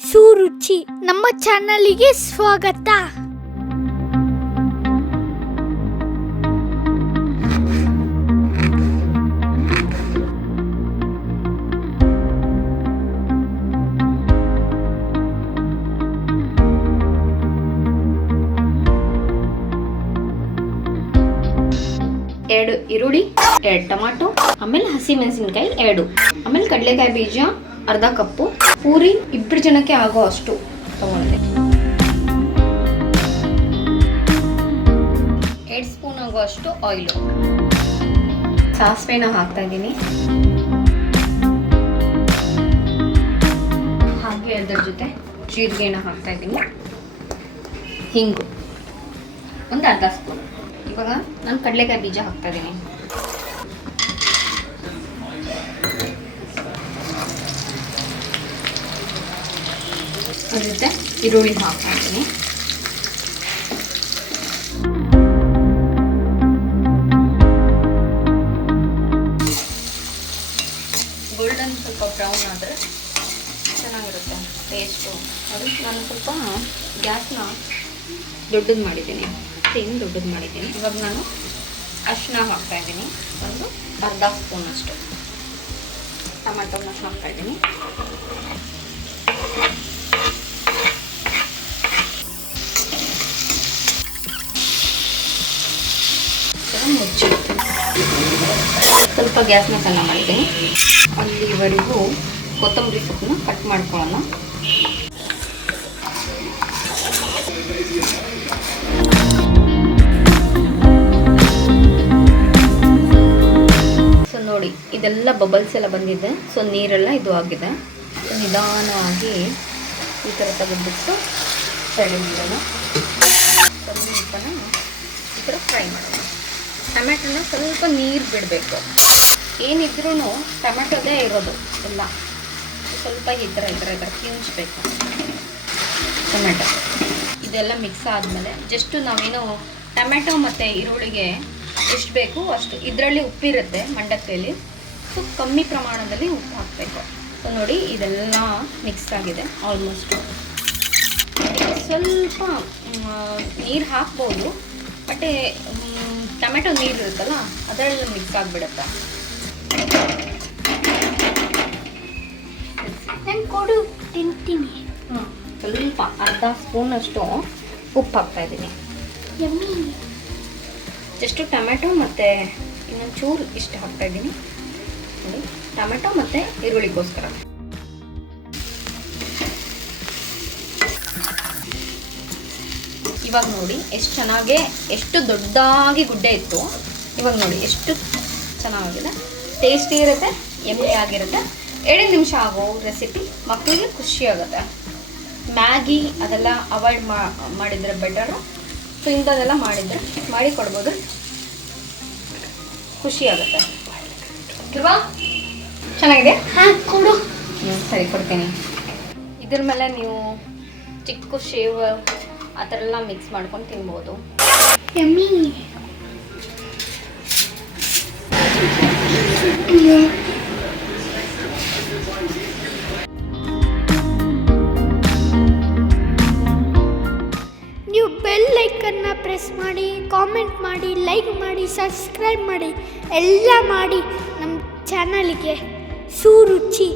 ಸುರುಚಿ ನಮ್ಮ ಚಾನಲಿಗೆ ಸ್ವಾಗತ. ಎರಡು ಈರುಳ್ಳಿ, 2 ಟೊಮಾಟೊ, ಆಮೇಲೆ ಹಸಿಮೆಣಸಿನಕಾಯಿ 2, ಆಮೇಲೆ ಕಡಲೆಕಾಯಿ ಬೀಜ ಅರ್ಧ ಕಪ್ಪು, ಪೂರಿ 2 ಜನಕ್ಕೆ ಆಗೋ ಅಷ್ಟು ತಗೊಂಡಿದೆ. 2 ಸ್ಪೂನ್ ಆಗೋ ಅಷ್ಟು ಆಯಿಲು, ಸಾಸಿವೆನ ಹಾಕ್ತಾ ಇದ್ದೀನಿ. ಹಾಗೆ ಅದರ ಜೊತೆ ಜೀರಿಗೆನ ಹಾಕ್ತಾ ಇದ್ದೀನಿ. ಹಿಂಗು ಒಂದು ಅರ್ಧ ಸ್ಪೂನ್. ಇವಾಗ ನಾನು ಕಡಲೆಕಾಯಿ ಬೀಜ ಹಾಕ್ತಾ ಇದ್ದೀನಿ. ಅದ್ರ ಜೊತೆ ಈರುಳ್ಳಿ ಹಾಕ್ತಾ ಇದ್ದೀನಿ. ಗೋಲ್ಡನ್ ಸ್ವಲ್ಪ ಬ್ರೌನ್ ಆದರೆ ಚೆನ್ನಾಗಿರುತ್ತೆ ಟೇಸ್ಟು. ಅದು ನಾನು ಸ್ವಲ್ಪ ಗ್ಯಾಸ್ನ ದೊಡ್ಡದು ಮಾಡಿದ್ದೀನಿ, ಫ್ಲೇಮ್ ದೊಡ್ಡದು ಮಾಡಿದ್ದೀನಿ. ಇವಾಗ ನಾನು ಅರಿಶಿನ ಹಾಕ್ತಾ ಇದ್ದೀನಿ, ಒಂದು ಅರ್ಧ ಸ್ಪೂನ್ ಅಷ್ಟು. ಟೊಮೆಟೊನ ಹಾಕ್ತಾ ಇದ್ದೀನಿ. ಮುಚ್ಚಿ ಸ್ವಲ್ಪ ಗ್ಯಾಸ್ನ ಸಣ್ಣ ಮಾಡಿದ್ದೀನಿ. ಅಲ್ಲಿವರೆಗೂ ಕೊತ್ತಂಬರಿ ಸೊಪ್ಪನ್ನ ಕಟ್ ಮಾಡ್ಕೊಳ್ಳೋಣ. ಸೊ ನೋಡಿ, ಇದೆಲ್ಲ ಬಬಲ್ಸ್ ಎಲ್ಲ ಬಂದಿದೆ. ಸೊ ನೀರೆಲ್ಲ ಇದು ಆಗಿದೆ. ನಿಧಾನವಾಗಿ ಈ ಥರ ತೆಗೆದ್ಬಿಟ್ಟು ಸೈಡಿನ ಸ್ವಲ್ಪನ ಈ ಥರ ಫ್ರೈ ಮಾಡೋಣ. ಟೊಮೆಟೊನ ಸ್ವಲ್ಪ ನೀರು ಬಿಡಬೇಕು. ಏನಿದ್ರೂ ಟೊಮೆಟೊದೇ ಇರೋದು ಎಲ್ಲ. ಸ್ವಲ್ಪ ಈ ಥರ ಕಿಂಚಬೇಕು ಟೊಮೆಟೊ. ಇದೆಲ್ಲ ಮಿಕ್ಸ್ ಆದಮೇಲೆ ಜಸ್ಟು ನಾವೇನು ಟೊಮೆಟೊ ಮತ್ತು ಈರುಳ್ಳಿಗೆ ಎಷ್ಟು ಬೇಕು ಅಷ್ಟು. ಇದರಲ್ಲಿ ಉಪ್ಪಿರುತ್ತೆ ಮಂಡಕ್ಕಿಯಲ್ಲಿ, ಸೊ ಕಮ್ಮಿ ಪ್ರಮಾಣದಲ್ಲಿ ಉಪ್ಪು ಹಾಕಬೇಕು. ಸೊ ನೋಡಿ, ಇದೆಲ್ಲ ಮಿಕ್ಸ್ ಆಗಿದೆ ಆಲ್ಮೋಸ್ಟ್. ಸ್ವಲ್ಪ ನೀರು ಹಾಕ್ಬೋದು, ಬಟ್ ಟೊಮೆಟೊ ನೀರು ಇರುತ್ತಲ್ಲ ಅದರಲ್ಲಿ ಮಿಕ್ಸ್ ಆಗಿಬಿಡುತ್ತೆ. ನಾನು ಕೊಡು ತಿಂತೀನಿ. ಸ್ವಲ್ಪ ಅರ್ಧ ಸ್ಪೂನಷ್ಟು ಉಪ್ಪು ಹಾಕ್ತಾಯಿದ್ದೀನಿ. ಯಮ್ಮಿ. ಜಸ್ಟು ಟೊಮೆಟೊ ಮತ್ತು ಇನ್ನೊಂದು ಚೂರು ಇಷ್ಟು ಹಾಕ್ತಾಯಿದ್ದೀನಿ ನೋಡಿ, ಟೊಮೆಟೊ ಮತ್ತು ಈರುಳ್ಳಿಗೋಸ್ಕರ. ಇವಾಗ ನೋಡಿ ಎಷ್ಟು ಚೆನ್ನಾಗಿ, ಎಷ್ಟು ದೊಡ್ಡದಾಗಿ ಗುಡ್ಡೆ ಇತ್ತು. ಇವಾಗ ನೋಡಿ ಎಷ್ಟು ಚೆನ್ನಾಗಿದೆ, ಟೇಸ್ಟಿ ಇರುತ್ತೆ, ಎಮ್ಮೆ ಆಗಿರುತ್ತೆ. 2 ನಿಮಿಷ ಆಗೋ ರೆಸಿಪಿ, ಮಕ್ಕಳಿಗೆ ಖುಷಿ ಆಗುತ್ತೆ. ಮ್ಯಾಗಿ ಅದೆಲ್ಲ ಅವಾಯ್ಡ್ ಮಾಡಿದರೆ ಬೆಟರು. ಸೊ ಇಂಥದ್ದೆಲ್ಲ ಮಾಡಿ ಕೊಡ್ಬೋದು, ಖುಷಿ ಆಗುತ್ತೆ ಅಲ್ವಾ? ಚೆನ್ನಾಗಿದೆ. ಹಾಂ ಕೊಡು. ಸರಿ, ಕೊಡ್ತೀನಿ. ಇದ್ರ ಮೇಲೆ ನೀವು ಚಿಕ್ಕ ಶೇವ್ ಆ ಥರ ಎಲ್ಲ ಮಿಕ್ಸ್ ಮಾಡ್ಕೊಂಡು ತಿನ್ಬೋದು. ಯಮ್ಮಿ. ನೀವು ಬೆಲ್ ಐಕನ್ನ ಪ್ರೆಸ್ ಮಾಡಿ, ಕಾಮೆಂಟ್ ಮಾಡಿ, ಲೈಕ್ ಮಾಡಿ, ಸಬ್ಸ್ಕ್ರೈಬ್ ಮಾಡಿ, ಎಲ್ಲ ಮಾಡಿ ನಮ್ಮ ಚಾನಲಿಗೆ ಸುರುಚಿ.